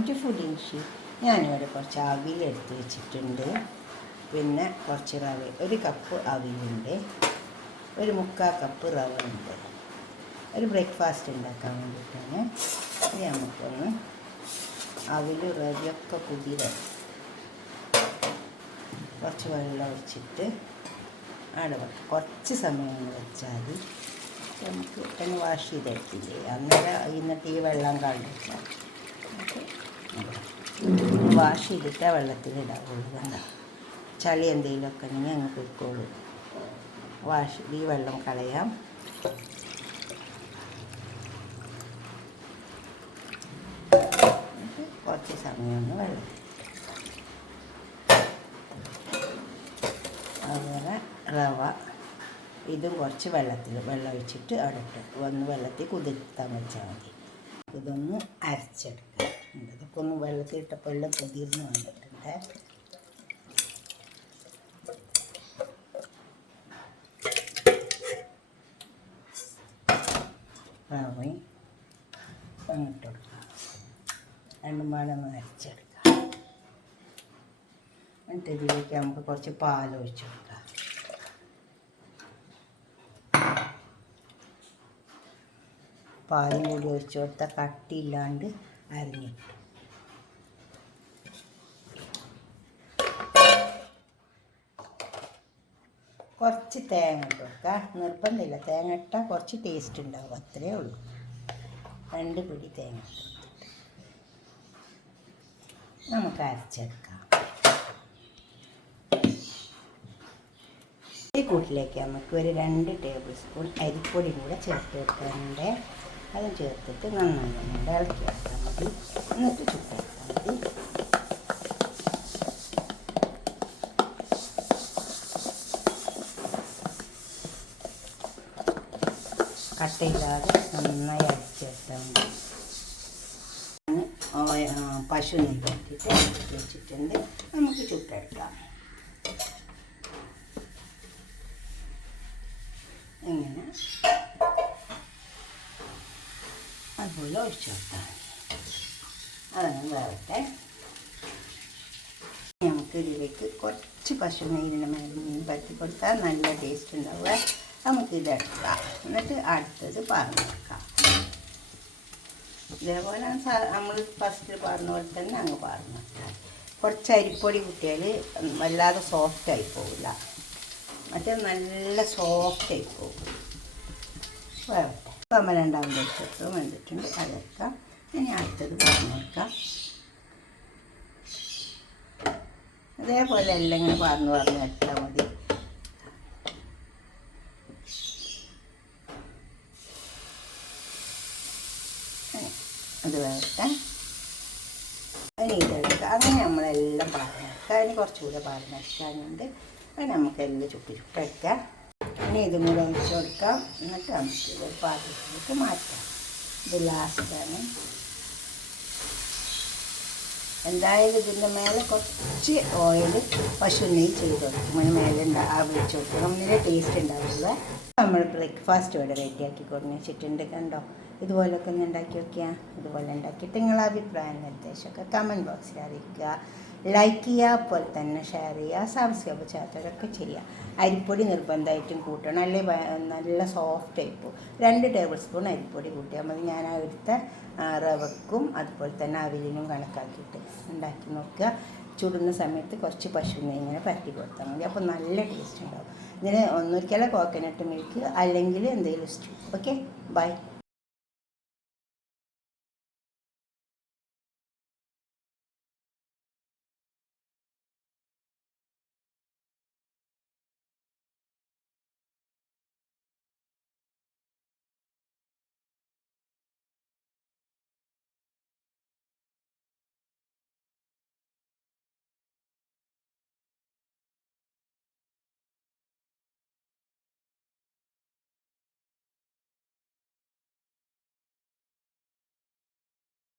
Welcome to fooding she. ഞാനിവിടെ കുറച്ച് അവിലെടുത്ത് വെച്ചിട്ടുണ്ട്. പിന്നെ കുറച്ച് റവ, 1 കപ്പ് അവിലുണ്ട്, 1/4 കപ്പ് റവ ഉണ്ട്. ഒരു ബ്രേക്ക്ഫാസ്റ്റ് ഉണ്ടാക്കാൻ വേണ്ടിയിട്ടാണ്. ഇത് നമുക്കൊന്ന് അവിലും റവയൊക്കെ കുതിരാൻ കുറച്ച് വെള്ളം ഒഴിച്ചിട്ട് അവിടെ വെക്കാം. കുറച്ച് സമയം വെച്ചാൽ നമുക്ക് ഒന്ന് വാഷ് ചെയ്തെടുക്കില്ലേ, അന്നേരം ഇന്നത്തെ ഈ വെള്ളം കളഞ്ഞിട്ടാൽ വാഷ് ചെയ്തിട്ട് ആ വെള്ളത്തിലിടാവുള്ളൂ. കണ്ട ചളി എന്തെങ്കിലുമൊക്കെ ഉണ്ടെങ്കിൽ അങ്ങ് പൊയ്ക്കോളൂ. ഈ വെള്ളം കളയാം. കുറച്ച് സമയം ഒന്ന് വെള്ളം, അതുപോലെ റവ ഇതും കുറച്ച് വെള്ളം ഒഴിച്ചിട്ട് അവിടെ ഇട്ട് വെള്ളത്തിൽ കുതിർത്താൻ വെച്ചാൽ മതി. ഇതൊന്ന് അരച്ചെടുക്കാം. ഇതൊക്കെ ഒന്ന് വെള്ളത്തിൽ ഇട്ടപ്പോൾ എല്ലാം കുതിർന്ന് വന്നിട്ടുണ്ട്. റവയും അങ്ങോട്ട് കൊടുക്കാം. രണ്ടും പാടൊന്ന് അരച്ചെടുക്കാം. എന്നിട്ട് ഇതിലേക്ക് നമുക്ക് കുറച്ച് പാലൊഴിച്ച് കൊടുക്കാം. പാലും കൂടി ഒഴിച്ച് കൊടുത്താൽ കട്ടിയില്ലാണ്ട് അരിഞ്ഞിട്ട് കുറച്ച് തേങ്ങ ഇട്ട് കൊടുക്കുക. നിർബന്ധമില്ല, തേങ്ങ ഇട്ടാൽ കുറച്ച് ടേസ്റ്റ് ഉണ്ടാവും, അത്രയേ ഉള്ളൂ. 2 പിടി തേങ്ങ ഇട്ട് നമുക്ക് അരച്ചെടുക്കാം. ഈ കൂട്ടിലേക്ക് നമുക്ക് ഒരു 2 ടേബിൾ സ്പൂൺ അരിപ്പൊടി കൂടെ ചേർത്ത് കൊടുക്കാറുണ്ട്. അതും ചേർത്തിട്ട് നന്നായി ഒന്ന് ഇളക്കി വെക്കാൻ മതി. എന്നിട്ട് ചുട്ടെടുത്താൽ മതി. കട്ടയില്ലാതെ നന്നായി അരച്ചെടുത്താൽ മതി. പശു നെയ്യാക്കിയിട്ട് വെച്ചിട്ടുണ്ട്. നമുക്ക് ചുട്ടെടുക്കാം. ഇങ്ങനെ അതുപോലെ ഒഴിച്ചു കൊടുക്കാം. അതങ്ങ് വേവട്ടെ. നമുക്ക് ഇതിലേക്ക് കുറച്ച് പശു നെയ്യിൻ്റെ മേലെ മീൻ പറ്റി കൊടുത്താൽ നല്ല ടേസ്റ്റ് ഉണ്ടാവുക. നമുക്കിതെടുക്കാം. എന്നിട്ട് അടുത്തത് പറഞ്ഞു വെക്കാം. ഇതേപോലെ നമ്മൾ ഫസ്റ്റിൽ പറഞ്ഞ പോലെ തന്നെ അങ്ങ് പറഞ്ഞു വെക്കാം. കുറച്ച് അരിപ്പൊടി കുത്തിയാൽ വല്ലാതെ സോഫ്റ്റായി പോവില്ല, മറ്റേ നല്ല സോഫ്റ്റായി പോകും. വേവട്ടെ. നമ്മൾ 2ാമത് വെച്ചിട്ടും വെന്തിട്ടുണ്ട്. അതെടുക്കാം. ഇനി അടുത്തത് പറഞ്ഞു വെക്കാം. അതേപോലെ എല്ലാം ഇങ്ങനെ പറഞ്ഞു എടുത്താൽ മതി. അത് വേവട്ടെ. ഇനി ഇതെടുക്കുക. അങ്ങനെ നമ്മളെല്ലാം പറഞ്ഞെടുക്കുക. അതിന് കുറച്ചുകൂടെ പറഞ്ഞെടുക്കാനുണ്ട്. അത് നമുക്കെല്ലാം ചുട്ടെടുക്കാം. ഇനി ഇതും കൂടെ ഒഴിച്ച് കൊടുക്കാം. എന്നിട്ട് നമുക്ക് ഒരു പാത്രത്തിലേക്ക് മാറ്റാം. ഇത് ലാസ്റ്റാണ്. എന്തായാലും ഇതിൻ്റെ മേലെ കുറച്ച് ഓയിൽ പശു നെയ്യ് ചെയ്ത് കൊടുക്കും. അതിന് മേലെ ഒഴിച്ച് കൊടുക്കണം. ഒന്നിൻ്റെ ടേസ്റ്റ് ഉണ്ടാവില്ല. നമ്മൾ ബ്രേക്ക്ഫാസ്റ്റ് ഇവിടെ റെഡിയാക്കി കൊടുന്ന് വെച്ചിട്ടുണ്ട്. കണ്ടോ? ഇതുപോലൊക്കെ ഒന്ന് ഉണ്ടാക്കി വയ്ക്കുക. ഇതുപോലെ ഉണ്ടാക്കിയിട്ട് നിങ്ങളുടെ അഭിപ്രായം നിർദ്ദേശമൊക്കെ കമൻറ്റ് ബോക്സിൽ അറിയിക്കുക. ലൈക്ക് ചെയ്യുക, അതുപോലെ തന്നെ ഷെയർ ചെയ്യുക, സബ്സ്ക്രൈബ് ചെയ്യാത്തവരൊക്കെ ചെയ്യുക. അരിപ്പൊടി നിർബന്ധമായിട്ടും കൂട്ടണം, അല്ലെ നല്ല സോഫ്റ്റ് ആയിപ്പോൾ. 2 ടേബിൾ സ്പൂൺ അരിപ്പൊടി കൂട്ടിയാൽ മതി. ഞാൻ എടുത്ത റവക്കും അതുപോലെ തന്നെ അവിലിനും കണക്കാക്കിയിട്ട് ഉണ്ടാക്കി നോക്കുക. ചുടുന്ന സമയത്ത് കുറച്ച് പശു നെയ്യ് ഇങ്ങനെ പരത്തി കൊടുത്താൽ മതി. അപ്പോൾ നല്ല ടേസ്റ്റ് ഉണ്ടാവും. ഇതിന് ഒന്നിരിക്കല കോക്കനട്ട് മിൽക്ക് അല്ലെങ്കിൽ എന്തെങ്കിലും സ്റ്റൂ. Okay, by.